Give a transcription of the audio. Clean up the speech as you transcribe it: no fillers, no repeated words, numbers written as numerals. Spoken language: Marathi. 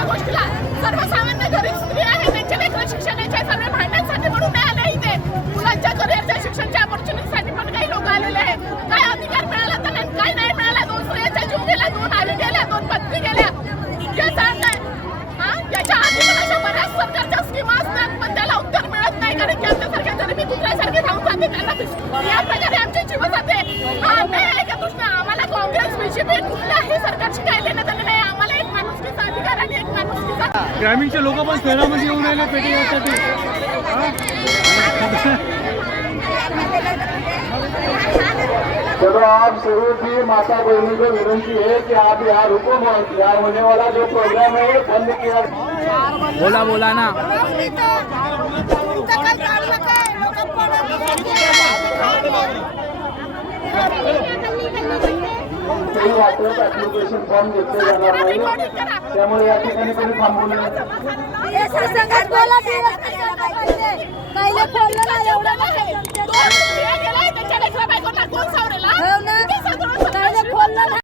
सगळ्या गोष्टीला सर्वसामान्य गरीब स्त्री आहे त्यांच्या लेकरं शिक्षणाच्या सर्व भांडण्यासाठी म्हणून नाही आले इथे. मुलांच्या करिअरच्या शिक्षणाच्या ऑपॉर्च्युनिटीसाठी पण काही लोक आलेले आहेत. काय अधिकार मिळाला तर काय नाही मिळाला. 2 स्त्रियांचा जीव गेला, 2 आई गेल्या, 2 पत्नी गेल्या. इतके सांगताय याच्या आधी पण अशा बऱ्याच सरकारच्या स्कीमा असतात पण त्याला उत्तर मिळत नाही कारण की आमच्यासारख्या गरिबी कुत्र्यासारखे धावून जाते त्यांना या प्रकारे आमची जीव जाते. हा अन्याय आहे का कृष्ण? आम्हाला काँग्रेस बीजेपी कुठल्याही सरकारशी काय लेणं देणं नाही. आम्हाला एक माणुसकीचा अधिकार आणि एक माणुसकीचा. ग्रामीणचे लोक पण शहरामध्ये येऊन राहिले पेटी यासाठी. चलो आप शुरू की माता बहनों को विनती है कि आप यहाँ रुको मत. यहाँ होने वाला जो प्रोग्राम है वो बंद किया. बोला ना. काही वाटत ऍप्लिकेशन फॉर्म घेतले जाणार नाही त्यामुळे या ठिकाणी कोणी थांबवलं.